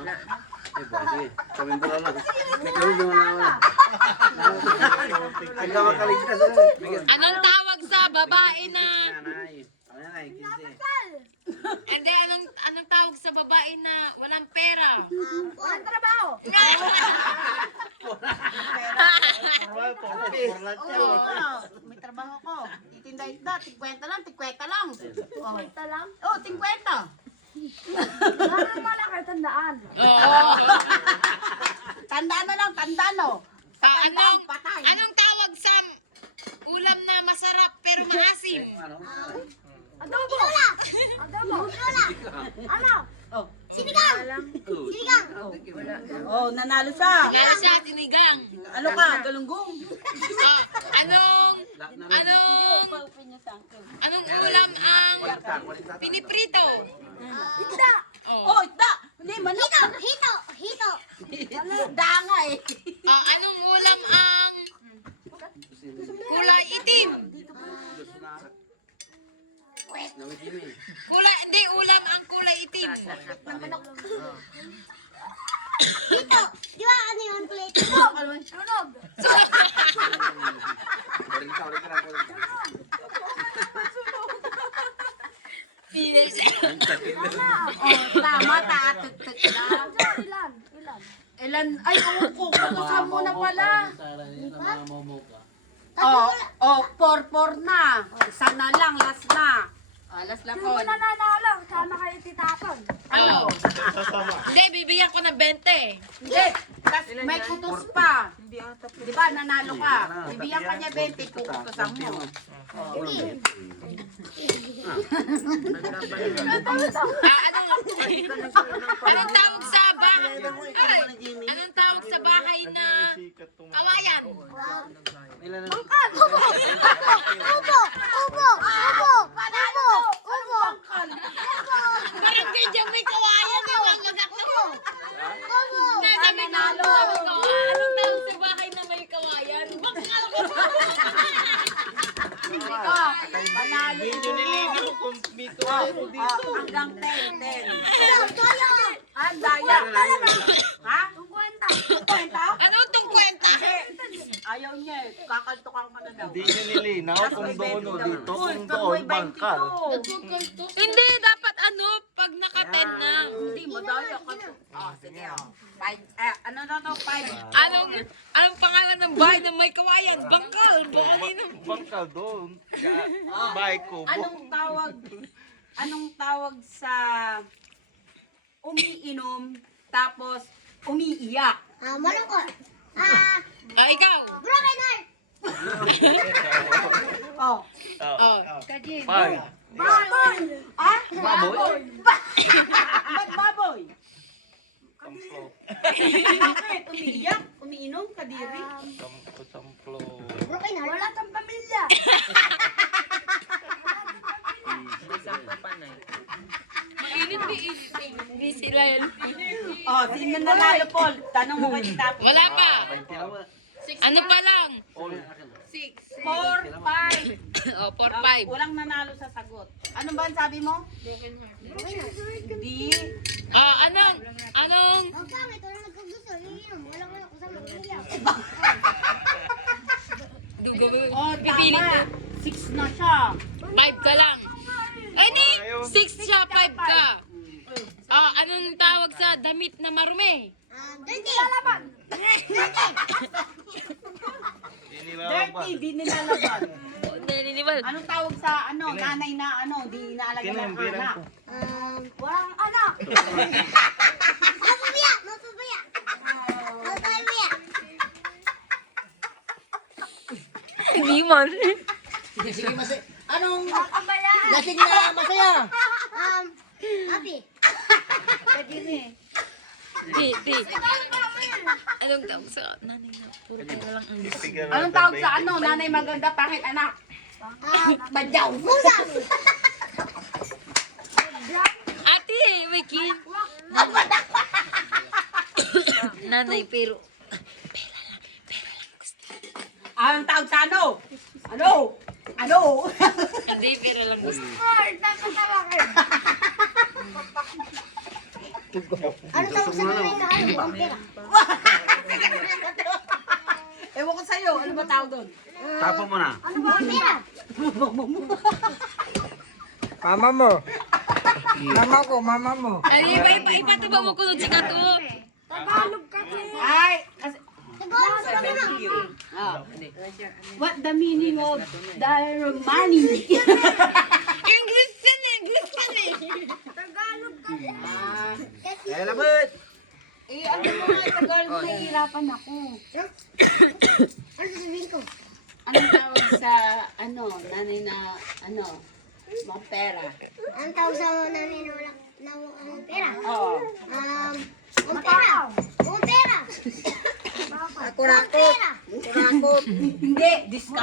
Eh, bagi. Kami pala lang. Kami naman lang. Ang makaligtas na. Anong tawag sa babae na... Nanay. Nanay, 15. Hindi, anong tawag sa babae na walang pera? Walang trabaho. May trabaho ko. Titinda isda, 50 lang, 50 lang. Kwenta lang. Oh, 50. Parang malaki tandaan. Oo. Tandaan na lang, tandaan no. Sa tandaan, patay. Anong tawag sa ulam na masarap pero maasim? Adobo. Adobo. Ano? Oh, Sinigang. Sinigang. oh, nanalo siya. Lalo siya, sinigang. Ano ka, galunggong? Anong ulam ang piniprito? Isda. Oh, isda. Hindi, manok. Hito. Danga eh. Anong ulam ang kulay itim? Hindi ulam ang kulay itim. Hito. Di ba ano yung plate? Sunog. Finish. Oh, tama, taatagtag lang. Ilan? Ilan? Ay, kukusan mo na pala. Oh, 4-4 na. Isa na lang, last na. Last na Sino po. mo nananalo? Sana kayo titapon. Ano? Hindi, bibigyan ko ng 20. Hindi. Tas may kutos pa. Di ba, nanalo ka. Bibigyan ka niya 20, kukutosan mo. Anong tawag sa bahay? Anong tawag sa bahay na kawayan? Parang ganyan may kawayan. Ang maganda mo. Nasa may Nanalo. Anong tawag sa bahay na may kawayan? Bakal ko. Ito, panalo. Hanggang 10. Ah, daya. Ha? Kwenta. Kwenta? Ano itong kwenta? Ayaw niya eh. Kakaltukan ka na daw. Hindi niya nilinaw kung doon o dito, kung doon, bangkal. Hindi, dapat pag naka-10 na. Hindi, madaya ka. Sige. Ano na to? 5. Anong pangalan ng bahay na may kawayan? Bangkal. Bangkal doon. Bahay ko. Anong tawag sa umiinom tapos umiiyak? Malungkot. Ikaw. Broken heart. Oh. Pag. Baboy. Baboy? Ba't baboy? Samplo. Bakit? Umiiyak? Umiinom? Kadiri? Samplo. Broken heart. Wala kang pamilya. Hindi sila yan. Oh, sino nanalo, Paul? Tanong mo kay Tita. Wala pa. Ano pa lang? 4, 5. 4-5. Walang nanalo sa sagot. Ano ba ang sabi mo? Hindi. Anong? Ang pangit. Wala nagkagusto. Iinom. Walang anak ko sa pamilya. Oh, Pipili tama. ko. 6 na siya. 5 ka lang. Ay, di! 6 siya, 5 ka. Anong tawag sa damit na marumi? Dirty. Lalaban. Dirty, di nilalaban. Naniniwal. Anong tawag sa nanay na di inaalagay ng anak? Walang anak. Mapabaya. Mapabaya. Hindi man. Sige, masaya. Anong Abayaan. lasing na masaya? Happy. Di. Anong tawag sa nanay na puro pera lang ang gusto? Anong tawag sa nanay maganda pangit anak? Badyaw. Musang. Ate, may kin. Nanay, pero... Anong tawag sa Ano? Hindi, pero lang gusto. Ay, nakatawakin. Ano tawag sa nanay na ano? Ang pera. Ewan ko sa'yo, ano ba tawag doon? Tapon mo na. Ano ba ang pera? Mama mo. Mama ko, mama mo. Ay, ipataba mo kunod sa kato. Tagalog kasi. Ay, kasi, Tagalog ka na. what the meaning of the money? English yan eh. Tagalog kasi. Eh, labot! Ano mo nga, Tagalog, nahihirapan ako. Ano sasabihin ko? Anong tawag sa, nanay na, mga pera? Ang tawag sa nanay na walang pera? Oo. Ang pera. Ang pera. Kurakot. Pera. Kurakot. Hindi, discount.